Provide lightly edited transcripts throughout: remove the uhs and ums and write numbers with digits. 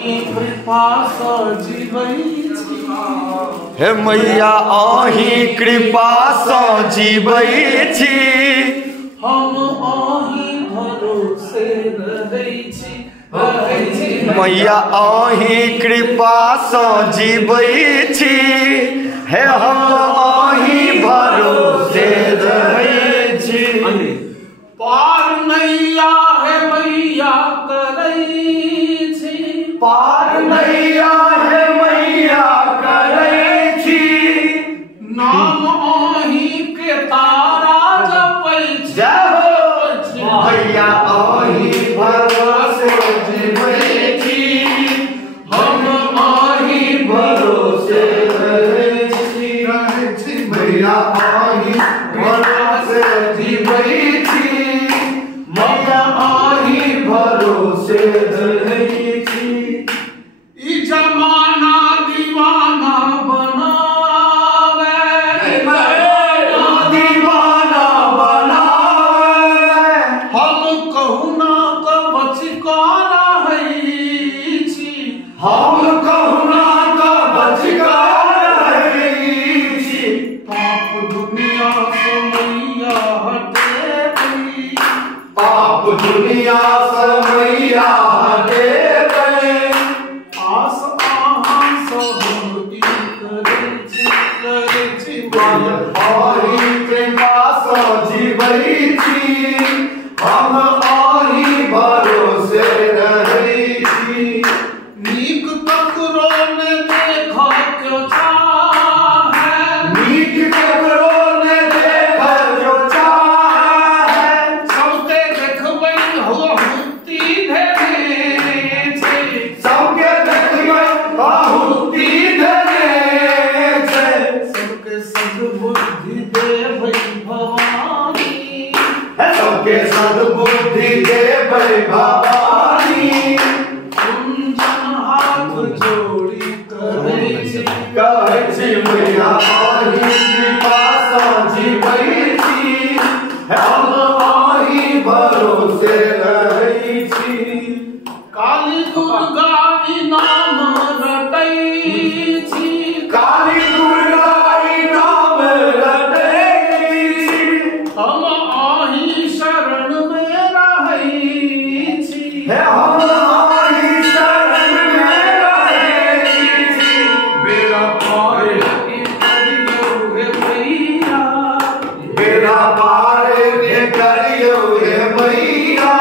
कृपा सँ जीवै छी। हे मैया अहीं कृपा सँ जीवै छी। हम अहीं भरोसे रहै छी। मैया अहीं कृपा सँ जीवै छी। हे हम अहीं भरोसे रहै छी। पार नैया हे मैया करै छी। पार नैया हे मैया करै छी। नाम अहीं के तारा जपै छी। जय हो मैया अहीं भरोसे जीवै छी। हम अहीं भरोसे रहै छी। मैया अहीं भरोसे जीवै छी। मैया अहीं भरोसे रहै छी। ई जमाना दीवाना बनावे। दीवाना बनावे। हम कहुना क बचि क रहै छी। हम कहुना क बचि क रहै छी। पाप दुनिया सँ मैया हटेबै। पाप दुनिया सँ मैया हटेबै। आस अहाँ सँ हम ई करै छी। मैया अहीं कृपा सँ जीवै छी। हम अहीं भरोसे रहै छी। नीक ककरो ने देखऽ के चाहे। नीक ककरो ने देखऽ जो चाहे। सबके देखबै हो मुक्ति देने छै। सबके देखबै बहुती देने छै। सबके सद्बुद्धि देबै भवानी। सबके सद्बुद्धि देबै भवानी। कुंजन हाथ जोड़ी कहै छी। कहै छी मैया अहीं कृपा सँ जीवै छी। हम अहीं भरोसे रहै छी। काली दुर्गा ई नाम रटै छी। काली दुर्गा ई नाम रटै छी। हम अहीं शरण में रहै छी। हे हम अहीं शरण में रहै छी। बेड़ा पार ई करियौ हे मैया। बेड़ा पार हे करियौ हे मैया।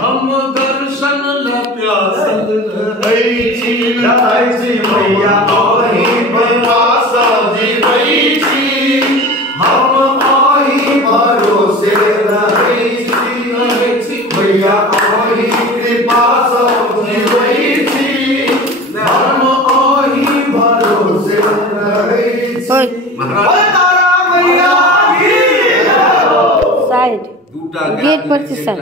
हम दर्शन ल प्यासल रहै छी। मैया अहीं कृपा सँ जीवै छी। हम अहीं भरोसे रहै छी। मैया अहीं कृपा सँ जीवै छी। हम अहीं भरोसे रहै छी। मैया की साइड गेट पर से साइड।